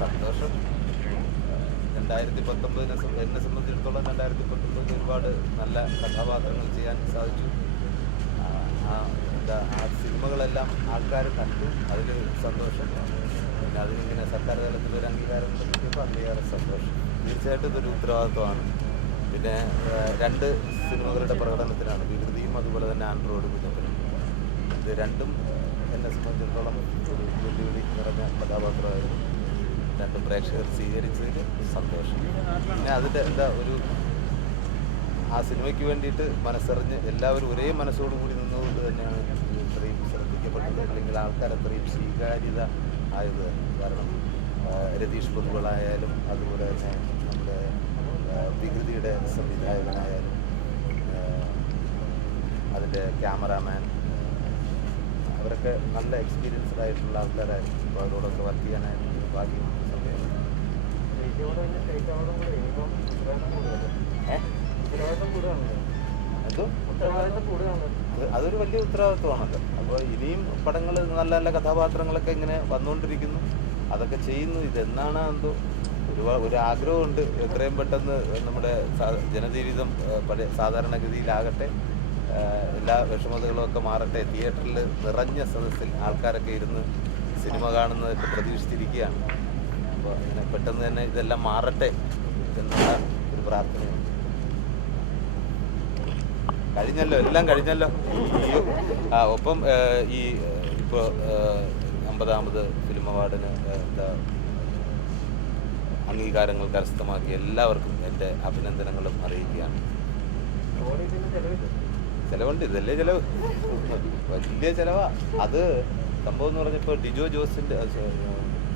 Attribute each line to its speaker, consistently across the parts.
Speaker 1: സന്തോഷം രണ്ടായിരത്തി പത്തൊമ്പതിനെ എന്നെ സംബന്ധിച്ചിടത്തോളം രണ്ടായിരത്തി പത്തൊമ്പതിൽ ഒരുപാട് നല്ല കഥാപാത്രങ്ങൾ ചെയ്യാൻ സാധിച്ചു. എന്താ ആ സിനിമകളെല്ലാം ആൾക്കാർ കണ്ടു. അതിൽ സന്തോഷം. അതിനിങ്ങനെ സർക്കാർ തലത്തിൽ ഒരു അംഗീകാരം കിട്ടിയപ്പോൾ അതിലേറെ സന്തോഷം. തീർച്ചയായിട്ടും ഇതൊരു ഉത്തരവാദിത്വമാണ്. പിന്നെ രണ്ട് സിനിമകളുടെ പ്രകടനത്തിലാണ് വികൃതിയും അതുപോലെ തന്നെ ആൻഡ്രോയിഡ് കുഞ്ഞപ്പനും ഇത് രണ്ടും എന്നെ സംബന്ധിച്ചിടത്തോളം ഒരു വെല്ലുവിളി നിറഞ്ഞ കഥാപാത്രമായിരുന്നു. രണ്ടും പ്രേക്ഷകർ സ്വീകരിച്ചതിൽ സന്തോഷം. പിന്നെ അതിന്റെ എന്താ ഒരു ആ സിനിമയ്ക്ക് വേണ്ടിയിട്ട് മനസ്സറിഞ്ഞ് എല്ലാവരും ഒരേ മനസ്സോടു കൂടി നിന്നുകൊണ്ട് തന്നെയാണ് ഇത് ഇത്രയും ശ്രദ്ധിക്കപ്പെട്ടത്. അല്ലെങ്കിൽ ആൾക്കാർ അത്രയും സ്വീകാര്യത ആയത് കാരണം രതീഷ് പൊതുവളായാലും അതുപോലെ തന്നെ വികൃതിയുടെ സംവിധായകനായാലും അതിന്റെ ക്യാമറാമാൻ അവരൊക്കെ നല്ല എക്സ്പീരിയൻസ്ഡ് ആയിട്ടുള്ള ആൾക്കാരായിരുന്നു അപ്പോൾ അവരോടൊക്കെ വർക്ക് ചെയ്യാനായിട്ട് ഭാഗ്യം അതൊരു വലിയ ഉത്തരവാദിത്വമാണല്ലോ. അപ്പോൾ ഇനിയും പടങ്ങൾ നല്ല നല്ല കഥാപാത്രങ്ങളൊക്കെ ഇങ്ങനെ വന്നുകൊണ്ടിരിക്കുന്നു. അതൊക്കെ ചെയ്യുന്നു. ഇതെന്നാണ് എന്തോ ഒരു ആഗ്രഹമുണ്ട് എത്രയും പെട്ടെന്ന് നമ്മുടെ ജനജീവിതം സാധാരണഗതിയിലാകട്ടെ എല്ലാ വിഷമതകളും ഒക്കെ മാറട്ടെ തിയേറ്ററിൽ നിറഞ്ഞ സദസ്സിൽ ആൾക്കാരൊക്കെ ഇരുന്ന് സിനിമ കാണുന്നതൊക്കെ പ്രതീക്ഷിച്ചിരിക്കുകയാണ്. അപ്പോൾ അങ്ങനെ പെട്ടെന്ന് തന്നെ ഇതെല്ലാം മാറട്ടെ എന്നുള്ള ഒരു പ്രാർത്ഥനയുണ്ട്. കഴിഞ്ഞല്ലോ എല്ലാം കഴിഞ്ഞല്ലോ. ആ ഒപ്പം ഈ ഇപ്പോൾ അമ്പതാമത് ഫിലിം അവാർഡിന് എന്താ അംഗീകാരങ്ങൾ കരസ്ഥമാക്കി എല്ലാവർക്കും എന്റെ അഭിനന്ദനങ്ങളും അറിയിക്കുകയാണ്. ചിലവുണ്ട് ഇതല്ലേ ചിലവ്? വലിയ ചിലവാ. അത് സംഭവം എന്ന് പറഞ്ഞപ്പോൾ ഡിജോ ജോസിന്റെ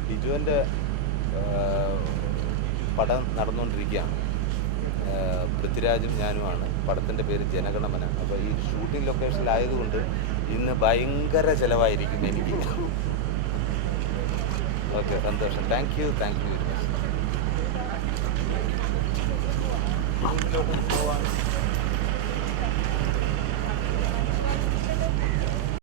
Speaker 1: ഡിജോന്റെ പടം നടന്നുകൊണ്ടിരിക്കുകയാണ്. പൃഥ്വിരാജും ഞാനുമാണ്. പടത്തിന്റെ പേര് ജനഗണമന. അപ്പോൾ ഈ ഷൂട്ടിംഗ് ലൊക്കേഷനിലായതുകൊണ്ട് ഇന്ന് ഭയങ്കര ചിലവായിരിക്കും എനിക്ക്. ഓക്കെ സന്തോഷം. Thank you thank you very much. Thank you.